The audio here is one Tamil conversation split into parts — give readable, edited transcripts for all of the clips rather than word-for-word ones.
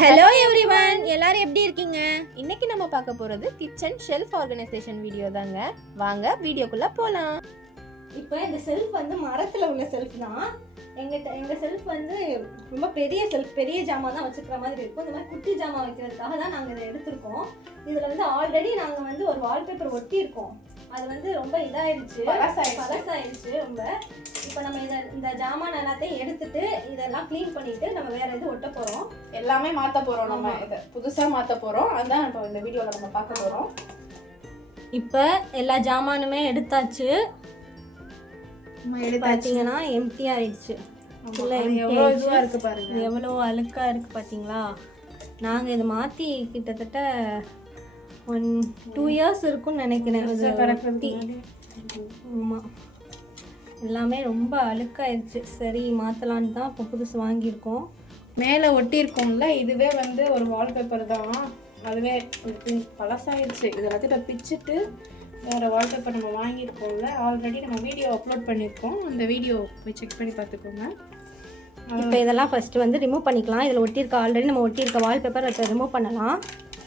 ஹலோ எவ்ரிவன், எல்லாரும் எப்படி இருக்கீங்க? இன்னைக்கு நம்ம பார்க்க போறது கிச்சன் ஷெல்ஃப் ஆர்கனைசேஷன் வீடியோ தாங்க. வாங்க வீடியோக்குள்ள போலாம். இப்போ இந்த செல்ஃப் வந்து மரத்துல உள்ள செல்ஃப் தான். எங்க செல்ஃப் வந்து ரொம்ப பெரிய செல்ஃப், பெரிய ஜாமான் தான் வச்சுக்கிற மாதிரி இருக்கும். இந்த மாதிரி குட்டி ஜாமான் வைக்கிறதுக்காக தான் நாங்கள் இதை எடுத்திருக்கோம். இதில் வந்து ஆல்ரெடி நாங்கள் வந்து ஒரு வால்பேப்பர் ஒட்டியிருக்கோம். அது வந்து ரொம்ப இதாகிடுச்சு, பழசாயிடுச்சு ரொம்ப. இப்போ நம்ம இந்த ஜாமான் எல்லாத்தையும் எடுத்துட்டு இதெல்லாம் க்ளீன் பண்ணிட்டு நம்ம வேற எது ஒட்ட போகிறோம், எல்லாமே மாற்ற போகிறோம். நம்ம இதை புதுசாக மாற்ற போகிறோம். அதுதான் இப்போ இந்த வீடியோவில் நம்ம பார்க்க போகிறோம். இப்போ எல்லா ஜாமானுமே எடுத்தாச்சு. பார்த்தீங்கன்னா எம்டி ஆயிடுச்சு. எவ்வளோ இதுவாக இருக்குது பாருங்க, எவ்வளோ அழுக்கா இருக்குது பார்த்தீங்களா. நாங்கள் இதை மாற்றி கிட்டத்தட்ட 1-2 இயர்ஸ் இருக்கும்னு நினைக்கிறேன். ஆமாம், எல்லாமே ரொம்ப அழுக்காயிருச்சு. சரி மாற்றலான்னு தான் இப்போ புதுசு வாங்கியிருக்கோம். மேலே ஒட்டியிருக்கோம்ல, இதுவே வந்து ஒரு வால்பேப்பர் தான். அதுவே பழசாயிடுச்சு. இது எல்லாத்தையும் பிச்சுட்டு வேறு வால்பேப்பர் நம்ம வாங்கியிருக்கோம்ல. ஆல்ரெடி நம்ம வீடியோ அப்லோட் பண்ணியிருக்கோம். அந்த வீடியோ போய் செக் பண்ணி பார்த்துக்கோங்க. இப்போ இதெல்லாம் ஃபஸ்ட்டு வந்து ரிமூவ் பண்ணிக்கலாம். இதில் ஒட்டியிருக்க ஆல்ரெடி நம்ம ஒட்டியிருக்க வால்பேப்பர் இப்போ ரிமூவ் பண்ணலாம்.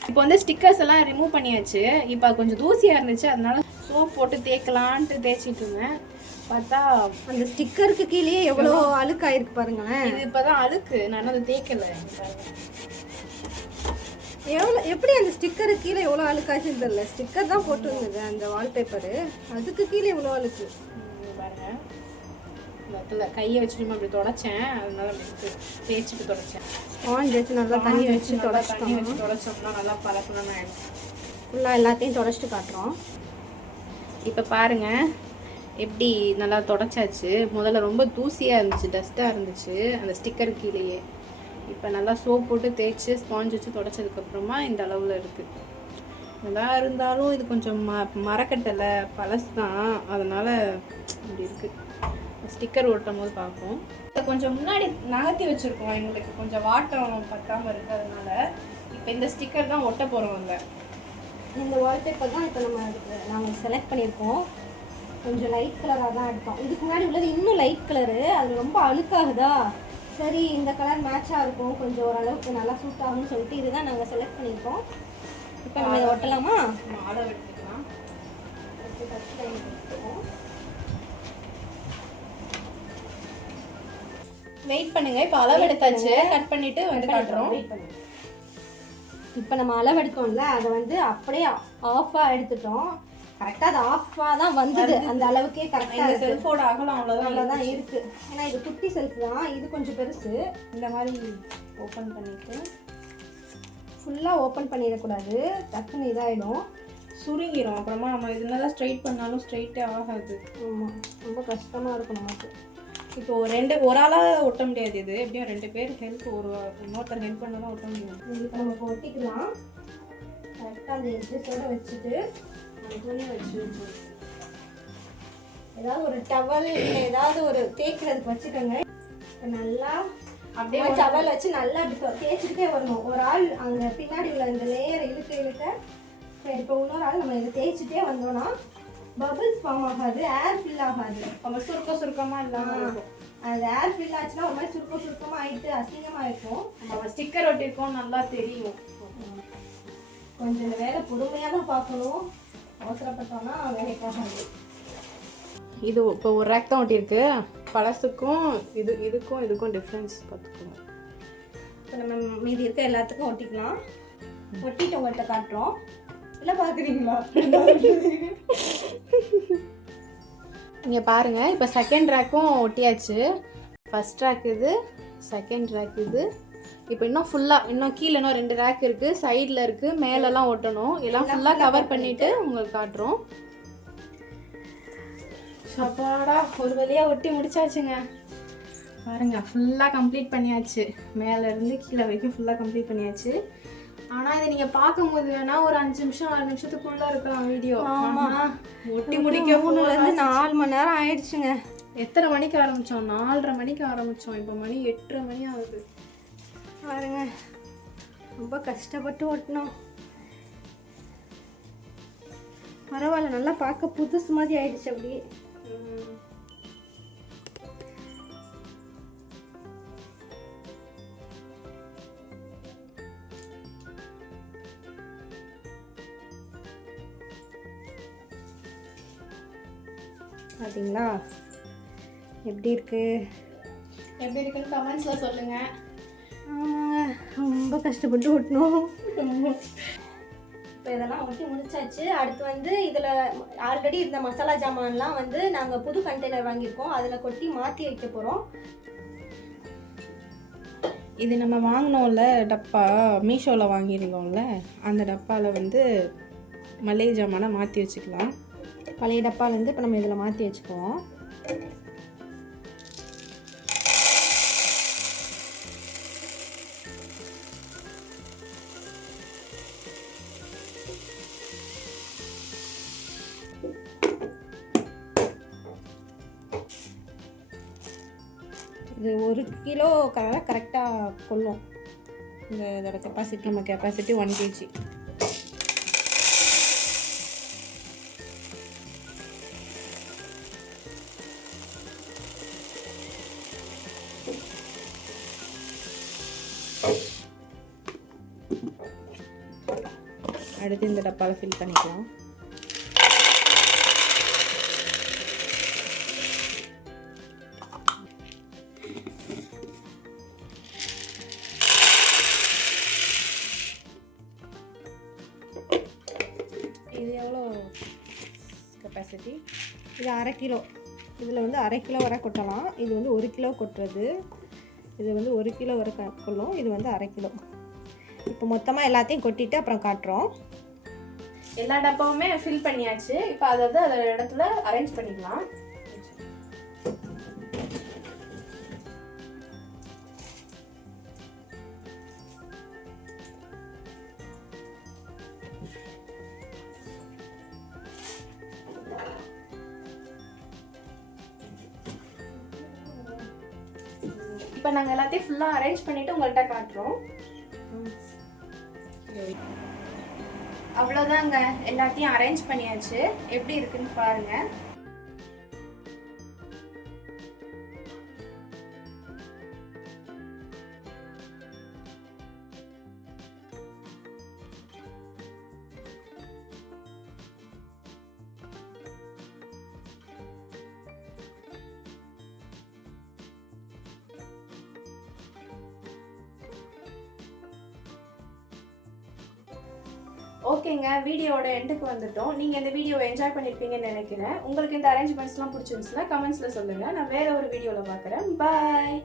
இப்போ வந்து ஸ்டிக்கர்ஸ் எல்லாம் ரிமூவ் பண்ணியாச்சு. இப்போ கொஞ்சம் தூசியாக இருந்துச்சு, அதனால சோப் போட்டு தேய்க்கலான்ட்டு தேய்ச்சிட்டு இருந்தேன். பார்த்தா அந்த ஸ்டிக்கருக்கு கீழே எவ்வளோ அழுக்காயிருக்கு பாருங்களேன். இது இப்போ தான் அழுக்கு, நான் அதை தேய்க்கலை. எப்படி அந்த ஸ்டிக்கருக்கு கீழே எவ்வளோ அழுக்காச்சுன்னு தெரியல. ஸ்டிக்கர் தான் போட்டுருந்தது அந்த வால்பேப்பரு, அதுக்கு கீழே எவ்வளோ அழுக்கு பாருங்க. இந்த கையை வச்சுட்டு அப்படி தொடச்சேன், அதனால அப்படி தேய்ச்சிட்டு தொடச்சேன். ஸ்பாஞ்ச் வச்சு நல்லா தண்ணி வச்சு தொடச்சோம்னா நல்லா பழக்கணும்னு ஆகிடும். ஃபுல்லாக எல்லாத்தையும் தொடச்சிட்டு காட்டுறோம். இப்போ பாருங்க எப்படி நல்லா தொடச்சாச்சு. முதல்ல ரொம்ப தூசியாக இருந்துச்சு, டஸ்ட்டாக இருந்துச்சு அந்த ஸ்டிக்கர் கீழேயே. இப்போ நல்லா சோப் போட்டு தேய்ச்சி ஸ்பாஞ்ச் வச்சு தொடச்சதுக்கப்புறமா இந்த அளவில் இருக்குது. நல்லா இருந்தாலும் இது கொஞ்சம் மரக்கட்டலை, பழசு தான், அதனால் இப்படி இருக்குது. ஸ்டிக்கர் ஒட்டும் போது பார்ப்போம். இதை கொஞ்சம் முன்னாடி நகர்த்தி வச்சுருக்கோம், எங்களுக்கு கொஞ்சம் வாட்டம் பத்தாமல் இருக்குது. அதனால இப்போ இந்த ஸ்டிக்கர் தான் ஒட்ட போகிறோம். இந்த வால்பேப்பர் தான் இப்போ நாங்கள் செலக்ட் பண்ணியிருக்கோம். கொஞ்சம் லைட் கலராக தான் எடுத்தோம். இதுக்கு முன்னாடி உள்ளது இன்னும் லைட் கலரு, அது ரொம்ப அழுக்காகுதா. சரி இந்த கலர் மேட்சாக இருக்கும், கொஞ்சம் ஓரளவுக்கு நல்லா சூட் ஆகும்னு சொல்லிட்டு இதுதான் நாங்கள் செலக்ட் பண்ணியிருக்கோம். இப்போ நம்ம இதை ஒட்டலாமா? அளவு எடுத்துக்கலாம். வெயிட் பண்ணுங்க. இப்போ அளவு எடுத்தாச்சு, கட் பண்ணிட்டு வந்து காட்டுறோம். இப்போ நம்ம அளவு எடுத்தோம்ல, அதை வந்து அப்படியே ஆஃபாக எடுத்துட்டோம். கரெக்டாக அது ஆஃபாக தான் வந்தது. அந்த அளவுக்கே கரெக்டாக இந்த செல்ஃபோட அகலம் அவ்வளோதான் இருக்குது. ஏன்னா இது குட்டி செல்ஃப் தான், இது கொஞ்சம் பெருசு. இந்த மாதிரி ஓப்பன் பண்ணிட்டு ஃபுல்லாக ஓப்பன் பண்ணிடக்கூடாது, டக்குன்னு இதாகிடும், சுருங்கிடும். அப்புறமா நம்ம இதனால ஸ்ட்ரைட் பண்ணாலும் ஸ்ட்ரைட்டே ஆகாது. ஆமாம், ரொம்ப கஷ்டமாக இருக்கும் நமக்கு. இப்போ ஒரு ஆளாக ஒட்ட முடியாது. இது எப்படியும் 2 பேர் ஹெல்ப், இன்னொருத்தர் ஹெல்ப் பண்ண தான் ஒட்ட முடியும். இப்போ நம்ம ஒட்டிக்கலாம். கரெக்டாக அந்த எட்ஜஸோடு வச்சுட்டு துணி வச்சு ஏதாவது ஒரு டவல் இல்லை ஏதாவது ஒரு தேய்க்கிறதுக்கு வச்சுக்கோங்க. இப்போ நல்லா அப்படியே டவல் வச்சு நல்லா அப்படி தேய்ச்சிக்கிட்டே வரணும். ஒரு ஆள் அங்கே பின்னாடி உள்ள இந்த லேயரை இழுக்க சரி. இப்போ இன்னொரு ஆள் நம்ம இதை தேய்ச்சிட்டே வந்தோம்னா பபிள்ஸ் ஃபார்ம் ஆகாது, ஏர் ஃபில் ஆகாது. நம்ம சுருக்கமாக இல்லாமல் இருக்கும். அது ஏர் ஃபில் ஆச்சுன்னா ஒரு மாதிரி சுருக்கமாக ஆகிட்டு அசிங்கமாக இருக்கும். நம்ம ஸ்டிக்கர் ஒட்டியிருக்கோம், நல்லா தெரியும். கொஞ்சம் இந்த வேலை பொறுமையாக தான் பார்க்கணும், அவசரப்பட்டோம்னா வேலைக்காகாது. இது இப்போ ஒரு ரேக் தான் ஒட்டியிருக்கு. பழசுக்கும் இதுக்கும் டிஃப்ரென்ஸ் பார்த்துக்கோங்க. இப்போ நம்ம மீதி இருக்க எல்லாத்துக்கும் ஒட்டிக்கலாம். ஒட்டிட்டு உங்கள்கிட்ட காட்டுறோம். இல்லை பார்க்குறீங்களா? நீங்கள் பாருங்கள். இப்போ செகண்ட் ரேக்கும் ஒட்டியாச்சு. ஃபஸ்ட் ரேக் இது, செகண்ட் ரேக் இது. இப்போ இன்னும் கீழே இன்னும் 2 ரேக் இருக்குது, சைடில் இருக்குது, மேலெல்லாம் ஒட்டணும். எல்லாம் ஃபுல்லாக கவர் பண்ணிவிட்டு உங்களுக்கு காட்டுறோம். சப்பாடா, ஒரு வழியாக ஒட்டி முடிச்சாச்சுங்க. பாருங்கள், ஃபுல்லாக கம்ப்ளீட் பண்ணியாச்சு. மேலேருந்து கீழே வரைக்கும் ஃபுல்லாக கம்ப்ளீட் பண்ணியாச்சு. ஆனால் இதை நீங்கள் பார்க்கும்போது வேணால் ஒரு 5 நிமிஷம் 6 நிமிஷத்துக்குள்ளே இருக்கலாம் வீடியோ. ஆமாம், ஒட்டி முடிக்க 3-4 மணி நேரம் ஆயிடுச்சுங்க. எத்தனை மணிக்கு ஆரம்பித்தோம்? 4:30 மணிக்கு ஆரம்பித்தோம். இப்போ மணி 8:30 மணி ஆகுது. பாருங்க, ரொம்ப கஷ்டப்பட்டு ஓட்டணும். பரவாயில்ல, நல்லா பார்க்க புதுசு மாதிரி ஆயிடுச்சு. அப்படியே பார்த்தீங்களா எப்படி இருக்குது? எப்படி இருக்குன்னு கமெண்ட்ஸில் சொல்லுங்கள். ரொம்ப கஷ்டப்பட்டு ஒட்டணும். இப்போ இதெல்லாம் ஒட்டி முடிச்சாச்சு. அடுத்து வந்து இதில் ஆல்ரெடி இருந்த மசாலா ஜாமான்லாம் வந்து நாங்கள் புது கண்டெய்னர் வாங்கியிருக்கோம், அதில் கொட்டி மாற்றி வைக்க போகிறோம். இது நம்ம வாங்கினோம்ல டப்பா, மீஷோவில் வாங்கியிருந்தோம்ல, அந்த டப்பாவில் வந்து மளிகை ஜாமானை மாற்றி வச்சுக்கலாம். பழைய டப்பாலேருந்து இப்போ நம்ம இதில் மாற்றி வச்சுக்குவோம். இது 1 கிலோ கரெக்டாக கொள்ளும். இதோட கெப்பாசிட்டி, நம்ம கெப்பாசிட்டி 1 kg. அடுத்து இந்த டப்பாவில் ஃபில் பண்ணிக்கலாம். இது எவ்வளோ கெப்பாசிட்டி? இது 1/2 கிலோ. இதில் வந்து 1/2 கிலோ வரை கொட்டலாம். இது வந்து 1 கிலோ கொட்டுறது. இது வந்து 1 கிலோ வரை கொள்ளும். இது வந்து 1/2 கிலோ. இப்போ மொத்தமாக எல்லாத்தையும் கொட்டிட்டு அப்புறம் காட்டுறோம். எல்லா டப்பாவுமே ஃபில் பண்ணியாச்சு. இப்போ அதாவது அதோட இடத்துல அரேஞ்ச் பண்ணிக்கலாம். இப்போ நாங்கள் எல்லாத்தையும் ஃபுல்லாக அரேஞ்ச் பண்ணிவிட்டு உங்கள்கிட்ட காட்டுறோம். அவ்வளோதாங்க, எல்லாத்தையும் அரேஞ்ச் பண்ணியாச்சு. எப்படி இருக்குன்னு பாருங்கள். ஓகேங்க, வீடியோவோட எண்டுக்கு வந்துட்டோம். நீங்கள் இந்த வீடியோவை என்ஜாய் பண்ணியிருப்பீங்கன்னு நினைக்கிறேன். உங்களுக்கு இந்த அரேஞ்ச்மெண்ட்ஸ்லாம் பிடிச்சிருந்துச்சுன்னா கமெண்ட்ஸில் சொல்லுங்கள். நான் வேறு ஒரு வீடியோவில் பார்க்குறேன். பாய்.